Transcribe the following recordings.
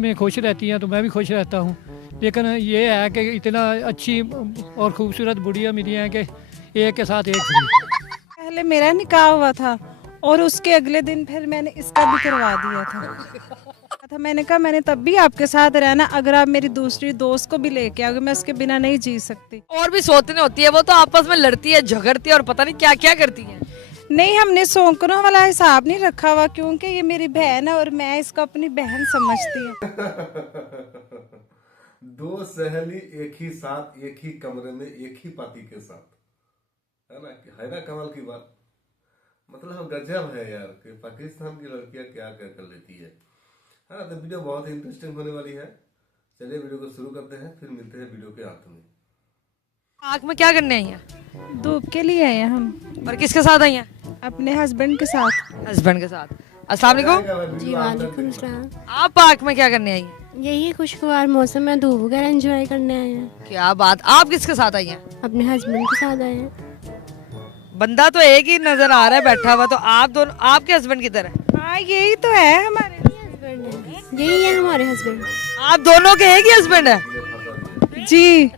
में खुश रहती हैं तो मैं भी खुश रहता हूँ। लेकिन ये है कि इतना अच्छी और खूबसूरत बुढ़िया मिली हैं कि एक के साथ एक फ्री। पहले मेरा निकाह हुआ था और उसके अगले दिन फिर मैंने इसका भी करवा दिया था। मैंने कहा मैंने तब भी आपके साथ रहना, अगर आप मेरी दूसरी दोस्त को भी लेके आओगे मैं उसके बिना नहीं जी सकती। और भी सौतने होती है, वो तो आपस में लड़ती है, झगड़ती है और पता नहीं क्या क्या करती है। नहीं, हमने सौंकनों वाला हिसाब नहीं रखा हुआ, क्योंकि ये मेरी बहन है और मैं इसको अपनी बहन समझती हूँ। दो सहेली एक ही साथ एक ही कमरे में एक ही पति के साथ, है ना कमाल की बात। मतलब गजब है यार कि पाकिस्तान की लड़कियां क्या क्या कर लेती है। हाँ, तो वीडियो बहुत ही इंटरेस्टिंग होने वाली है। चलिए वीडियो को शुरू करते हैं, फिर मिलते हैं वीडियो के अंत में। आँख में क्या करने आई हैं? धूप के लिए आए हैं हम। और किसके साथ आई हैं? अपने हस्बैंड के साथ। हस्बैंड के साथ। अस्सलाम वालेकुम। जी वालेकुम सलाम। आप पार्क में क्या करने आई हैं? यही खुशगवार मौसम में धूप वगैरह एंजॉय करने आए हैं। क्या बात, आप किसके साथ आई हैं? अपने हस्बैंड के साथ आए हैं। बंदा तो एक ही नजर आ रहा है बैठा हुआ, तो आप दोनों आपके हस्बैंड किधर है? हाँ, यही तो है हमारे हस्बैंड है, यही है हमारे हस्बैंड। आप दोनों के एक ही हस्बैंड है? जी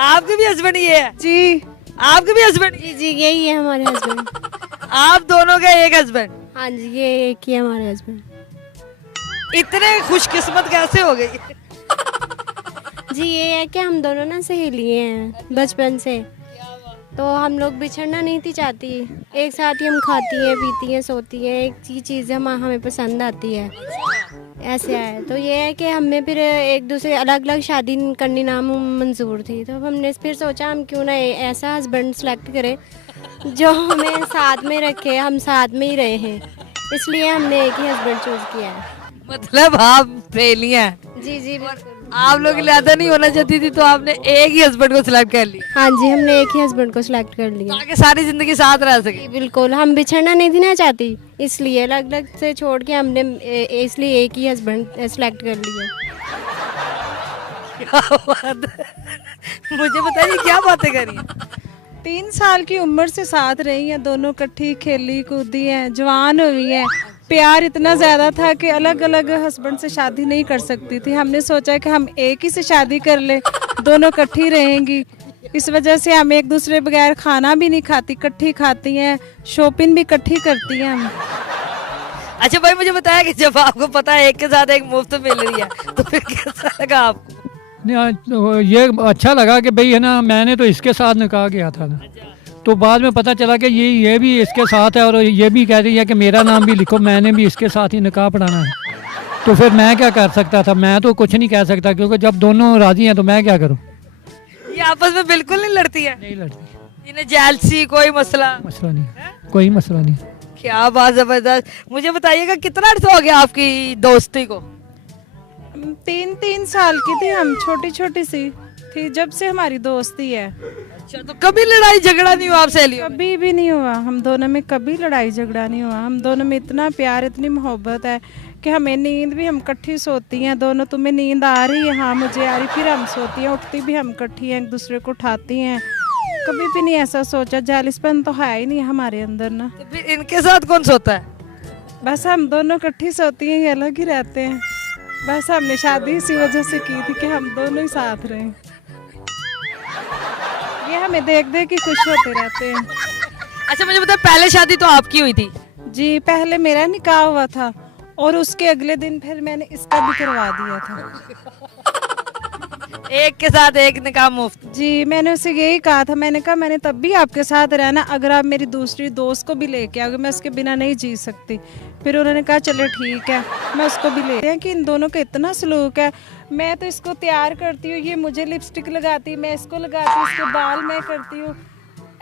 आपके भी हस्बैंड ये है? जी आपके भी हस्बैंड? जी जी यही है हमारे हस्बैंड। आप दोनों का एक हस्बैंड? हाँ जी, ये एक ही है हमारे हस्बैंड। इतने खुशकिस्मत कैसे हो गई? जी ये है कि हम दोनों ना सहेली हैं बचपन से, तो हम लोग बिछड़ना नहीं थी चाहती। एक साथ ही हम खाती हैं, पीती हैं, सोती हैं, एक ही चीज़ हमें पसंद आती है, ऐसे है। तो ये है कि हमें फिर एक दूसरे अलग अलग शादी करनी ना मंजूर थी, तो अब हमने फिर सोचा हम क्यों ना ऐसा हस्बैंड सेलेक्ट करें जो हमें साथ में रखे, हम साथ में ही रहे हैं, इसलिए हमने एक ही हस्बैंड चूज किया है। मतलब आप सहेली हैं? जी जी बिल्कुल। आप लोग लिहाजा नहीं होना चाहती थी तो आपने एक ही हस्बैंड को सिलेक्ट कर लिया? हाँ जी, हमने एक ही हस्बैंड को सिलेक्ट कर लिया ताकि सारी जिंदगी साथ रह सके। जी बिल्कुल, हम बिछड़ना नहीं थी ना चाहती, इसलिए अलग अलग से छोड़ के हमने इसलिए एक ही हस्बैंड सेलेक्ट कर लिया। क्या बात है। मुझे बताइए क्या बातें करी? 3 साल की उम्र से साथ रही हैं, दोनों इकट्ठी खेली कूदी हैं, जवान हुई हैं। प्यार इतना ज़्यादा था कि अलग अलग हस्बैंड से शादी नहीं कर सकती थी। हमने सोचा कि हम एक ही से शादी कर ले, दोनों इकट्ठी रहेंगी। इस वजह से हम एक दूसरे बगैर खाना भी नहीं खाती, इकट्ठी खाती हैं, शॉपिंग भी इकट्ठी करती हैं हम। अच्छा भाई, मुझे बताया कि जब आपको पता है एक के साथ एक मुफ्त मिल रही है तो फिर कैसा लगा आपको? नहीं, ये अच्छा लगा कि भाई है ना, मैंने तो इसके साथ निकाह किया था ना, तो बाद में पता चला कि ये भी इसके साथ है और ये भी कह रही है कि मेरा नाम भी लिखो, मैंने भी इसके साथ ही निकाह पढ़ाना है। तो फिर मैं क्या कर सकता था? मैं तो कुछ नहीं कह सकता, क्योंकि जब दोनों राजी हैं तो मैं क्या करूं? ये आपस में बिल्कुल नहीं लड़ती है? नहीं लड़ती। इन्हें जेलसी कोई मसला? मसला नहीं, कोई मसला नहीं। क्या बात जबरदस्त। मुझे बताइएगा कितना अर्सा हो गया आपकी दोस्ती को? 3 साल की थी हम, छोटी छोटी सी थी जब से हमारी दोस्ती है। अच्छा, तो कभी लड़ाई झगड़ा नहीं हुआ आप सहेलियों में? कभी भी नहीं हुआ, हम दोनों में कभी लड़ाई झगड़ा नहीं हुआ। हम दोनों में इतना प्यार, इतनी मोहब्बत है कि हमें नींद भी हम इकट्ठी सोती हैं दोनों। तुम्हें नींद आ रही है? हाँ मुझे आ रही। फिर हम सोती हैं, उठती भी हम इकट्ठी हैं, एक दूसरे को उठाती हैं। कभी भी नहीं ऐसा सोचा, जालिसपन तो है ही नहीं हमारे अंदर ना। तो फिर इनके साथ कौन सोता है? बस हम दोनों इकट्ठी सोती हैं, ये अलग ही रहते हैं। बस हमने शादी इसी वजह से की थी कि हम दोनों ही साथ रहें। ये हमें देख देख के खुश होते रहते हैं। अच्छा मुझे बताया, पहले शादी तो आपकी हुई थी? जी, पहले मेरा निकाह हुआ था और उसके अगले दिन फिर मैंने इसका भी करवा दिया था। एक के साथ एक निकाह मुफ्त? जी, मैंने उसे यही कहा था, मैंने कहा मैंने तब भी आपके साथ रहना, अगर आप मेरी दूसरी दोस्त को भी लेके आओगे मैं उसके बिना नहीं जी सकती। फिर उन्होंने कहा चलो ठीक है, मैं उसको भी ले। कि इन दोनों का इतना सलूक है, मैं तो इसको तैयार करती हूँ, ये मुझे लिपस्टिक लगाती, मैं इसको लगाती हूँ, इसके बाल मैं करती हूँ,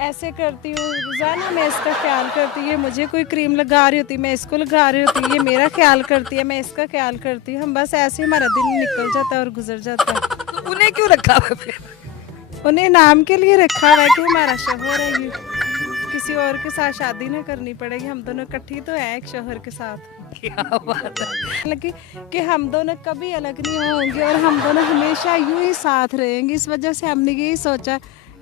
ऐसे करती हूँ, रोजाना मैं इसका ख्याल करती हूँ। ये मुझे कोई क्रीम लगा रही होती, मैं इसको लगा रही होती, ये मेरा ख्याल करती है, मैं इसका ख्याल करती हूँ। हम बस ऐसे हमारा दिन निकल जाता है और गुजर जाता है। तो उन्हें क्यों रखा हुआ फिर? उन्हें नाम के लिए रखा हुआ है कि हमारा शोहर है, ये किसी और के साथ शादी ना करनी पड़ेगी, हम दोनों इकट्ठी तो है एक शोहर के साथ। क्या बात है। लगी कि हम दोनों कभी अलग नहीं होंगे और हम दोनों हमेशा यूं ही साथ रहेंगे। इस वजह से हमने यही सोचा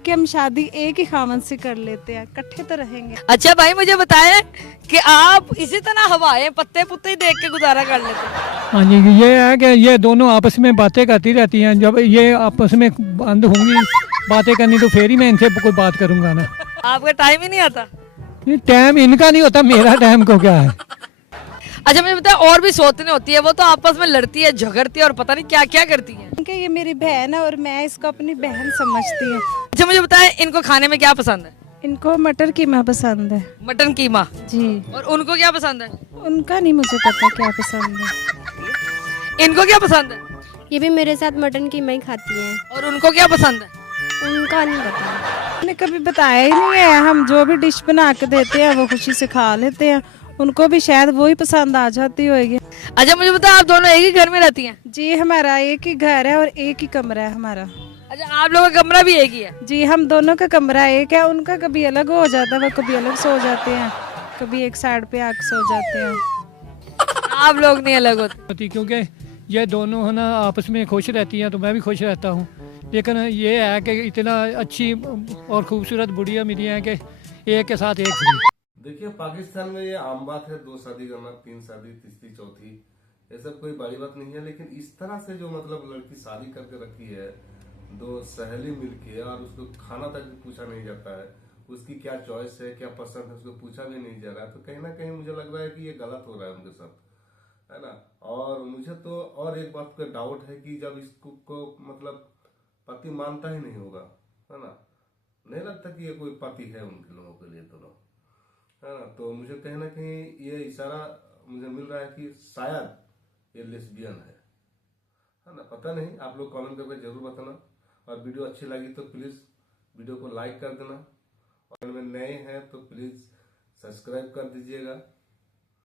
कि हम शादी एक ही खामन से कर लेते हैं, इकट्ठे तो रहेंगे। अच्छा भाई मुझे बताएं कि आप इसी तरह हवाएं पत्ते पुत्ते ही देख के गुजारा कर लेते हैं? हाँ जी, ये है कि ये दोनों आपस में बातें करती रहती हैं। जब ये आपस में बंद होंगी बातें करनी तो फिर ही मैं इनसे कोई बात करूंगा ना। आपका टाइम ही नहीं आता? ये टाइम इनका नहीं होता, मेरा टाइम को क्या है। अच्छा मुझे बताया, और भी सौतने होती है, वो तो आपस में लड़ती है, झगड़ती है और पता नहीं क्या क्या करती है। क्योंकि ये मेरी बहन है और मैं इसको अपनी बहन समझती हूँ। अच्छा मुझे बताया, इनको खाने में क्या पसंद है? इनको मटर कीमा पसंद है मटन कीमा। जी। और उनको क्या पसंद है? उनका नहीं मुझे पता क्या पसंद है। इनको क्या पसंद है? ये भी मेरे साथ मटन कीमा ही खाती हैं। और उनको क्या पसंद है? उनका नहीं पता। मैंने कभी बताया ही नहीं है। हम जो भी डिश बना के देते हैं वो खुशी से खा लेते हैं। उनको भी शायद वो ही पसंद आ जाती होगी। अच्छा मुझे बताया, आप दोनों एक ही घर में रहती हैं? जी, हमारा एक ही घर है और एक ही कमरा है हमारा। अच्छा आप लोगों का कमरा भी एक ही है? जी, हम दोनों का कमरा एक है। उनका कभी अलग हो जाता है, वो कभी अलग सो जाते हैं, कभी एक साइड पे आके सो जाते हैं। आप लोग नहीं अलग होते? क्योंकि ये दोनों है ना आपस में खुश रहती हैं तो मैं भी खुश रहता हूँ। लेकिन ये है कि इतना अच्छी और खूबसूरत बुढ़िया मिली है कि एक के साथ एक फ्री। देखिए पाकिस्तान में ये आम बात है, 2 शादी करना, 3 शादी, तीसरी चौथी, ये सब कोई बड़ी बात नहीं है। लेकिन इस तरह से जो मतलब लड़की शादी करके रखी है, 2 सहेली मिलके, और उसको खाना तक भी पूछा नहीं जाता है, उसकी क्या चॉइस है, क्या पसंद है, उसको पूछा भी नहीं जा रहा है, तो कहीं ना कहीं मुझे लग रहा है कि ये गलत हो रहा है उनके साथ, है ना। और मुझे तो और एक बात का डाउट है कि जब इसको मतलब पति मानता ही नहीं होगा, है ना, नहीं लगता कि ये कोई पति है उनके लोगों के लिए दोनों, है ना। तो मुझे कहीं ना कहीं ये इशारा मुझे मिल रहा है कि शायद ये लेस्बियन है ना। पता नहीं, आप लोग कमेंट करके जरूर बताना। और वीडियो अच्छी लगी तो प्लीज वीडियो को लाइक कर देना, और अगर नए हैं तो प्लीज सब्सक्राइब कर दीजिएगा।